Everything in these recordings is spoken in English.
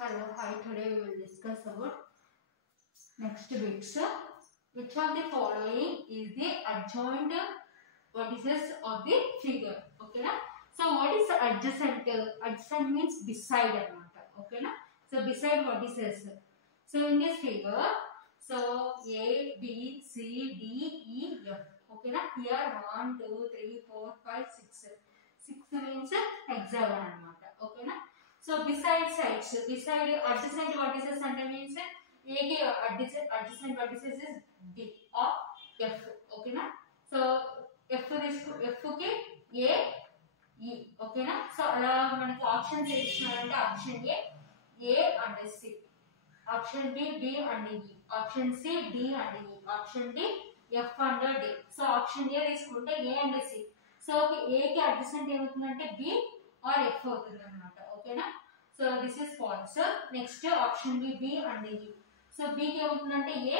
Hello, hi. Today we will discuss about next bits. Which of the following is the adjoint vertices of the figure? Okay, na? So what is adjacent? Adjacent means beside anamata. Okay, na? So beside vertices. So in this figure, so A, B, C, D, E, F. Okay, na? Here 1, 2, 3, 4, 5, 6. 6 means hexagon anamata. Okay, na? So beside sides, beside adjacent vertices and means A ki adjacent vertices is D or F. Okay na? So F ki A, E. Okay na? So ala manaki options ఇచ్చినారంటే option A and C. Option B, D and E. Option C, D and E. Option D, F and D. So option A తీసుకుంటే A and C. So A కి adjacent ఏమవుతుందంటే B or F అవుతుంది అన్నమాట. ఓకేనా? So this is false. Next option B and E. So B కి ఏమవుతుందంటే A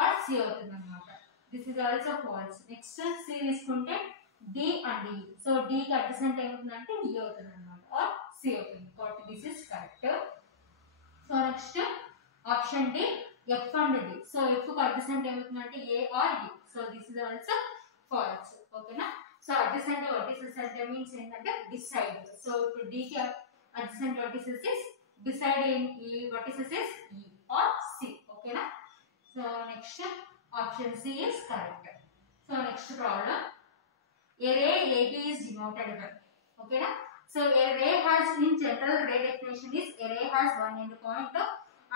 or C అవుతుంది అన్నమాట. This is also false. Next C తీసుకుంటే D and E. So D కి అడ్జసెంట్ ఏమవుతుందంటే ఈ అవుతుంది అన్నమాట ఆర్ సి అవుతుంది. కాబట్టి this is correct. So next option D F and D. So F కి అడ్జసెంట్ ఏమవుతుందంటే A or D. So this is also false. ఓకేనా? సో అడ్జసెంట్ వర్టిసెస్ అంటే మీన్స్ ఏంటంటే బిసైడ్. సో ఇప్పుడు డి కి adjacent vertices is beside in E vertices is E or C. Okay na? So next option C is correct. So next problem, a ray AB is denoted by. Okay na? So a ray has in general ray definition is a ray has one end point,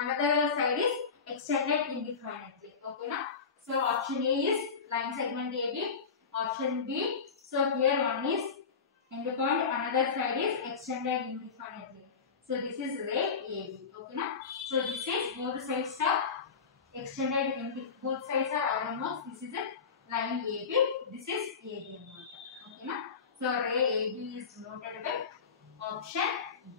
another side is extended indefinitely. Okay na? So option A is line segment AB. Option B, so here one is end point, another side is extended indefinitely. So this is ray AB. Okay na? So this is both sides are extended both sides are RMS. This is a line AB. This is AB anamata. Okay na? So ray AB is denoted by option B.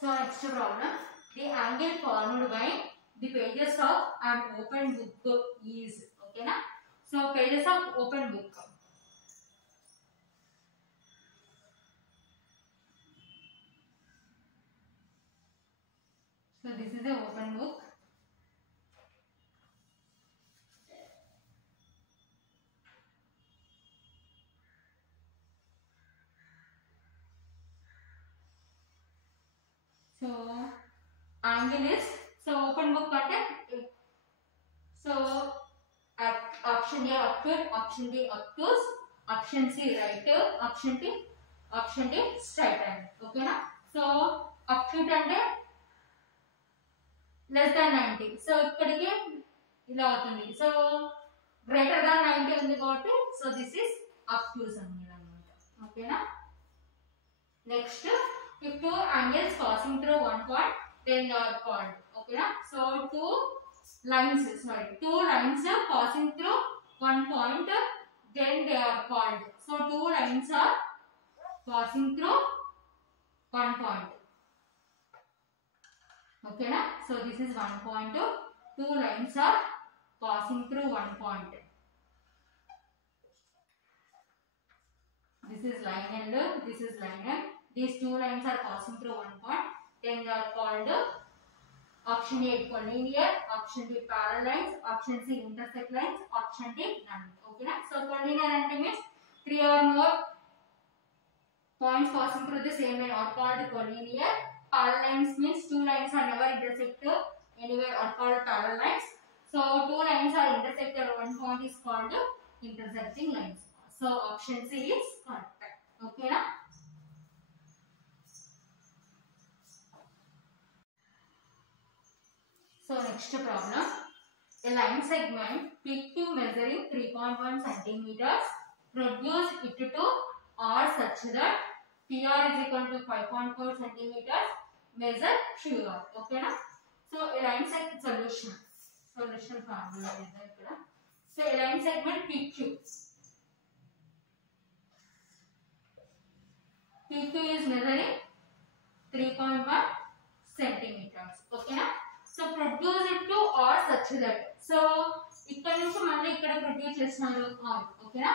So next problem, the angle formed by the pages of an open book is. Okay na? So pages of open book. So this is the open book. So angle is, so open book అంటే so option A upward, option B obtuse, option C right, option D straight angle. Okay na? So upward అంటే less than 90. So ఇక్కడికి ఇలా అవుతుంది. So greater than 90 ఉంది కాబట్టి so this is obtuse అన్నమాట. ఓకేనా? Next if two angles passing through one point, then they are called. Okay na? So two lines passing through one point, then they are called. So two lines are passing through one point. Okay na? So this is one point. Two lines are passing through one point. This is line and this is line and these two lines are passing through one point. Then they are called option A collinear, option B parallel lines, option C intersect lines, option D none. Okay na? So collinear ante means three or more points passing through the same line are called collinear. Parallel lines means two lines are never intersect anywhere are called parallel lines. So two lines are intersected at one point is called intersecting lines. So option C is correct. Okay na? So next problem, a line segment PQ measuring 3.1 centimeters, reduce it to R such that PR is equal to 5.4 centimeters, measure QR. Okay na? So a line segment solution formula is there. So a line segment PQ is measuring 3.1 centimeters. Okay na? So produce it to R such that. So ఇక్కడ నుంచి మళ్ళీ ఇక్కడ produce చేస్తున్నారు R. ఓకేనా.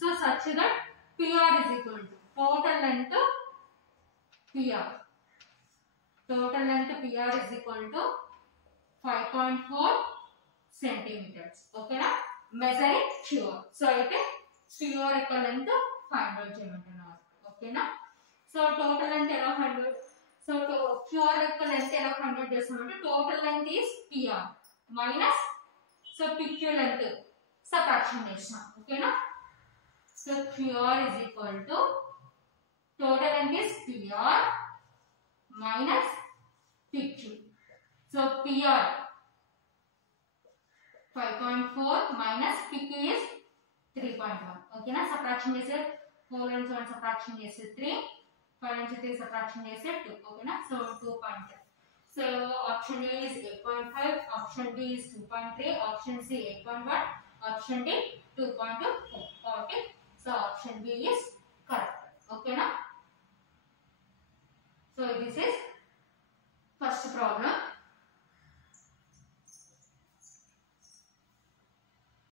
So such that PR is equal to total length PR. Total length PR is equal to 5.4 centimeters. ఓకేనా. Measuring QR. So అయితే QR యొక్క length find out చేయమంటున్నారు. ఓకేనా. సో టోటల్ లెంత్ ఎలా ఫైండ్ అవుట్, సో క్యూఆర్ యొక్క length ఎలా find out చేస్తామంటే total length is PR minus so PQ length subtraction చేస్తాం. ఓకేనా. So QR is equal to total length is PR minus PQ. So PR 5.4 minus PQ is 3.1. ఓకేనా. Subtraction చేసే 4 నుంచి 1 subtraction చేసే 3, 5 నుంచి 3 సబ్ట్రాక్షన్ చేసే 2. ఓకేనా. So 2.5. So option A is 8.5, option B is 2.3, option C 8.1, option D 2.2. Okay. So option B is correct. ఓకేనా. So this is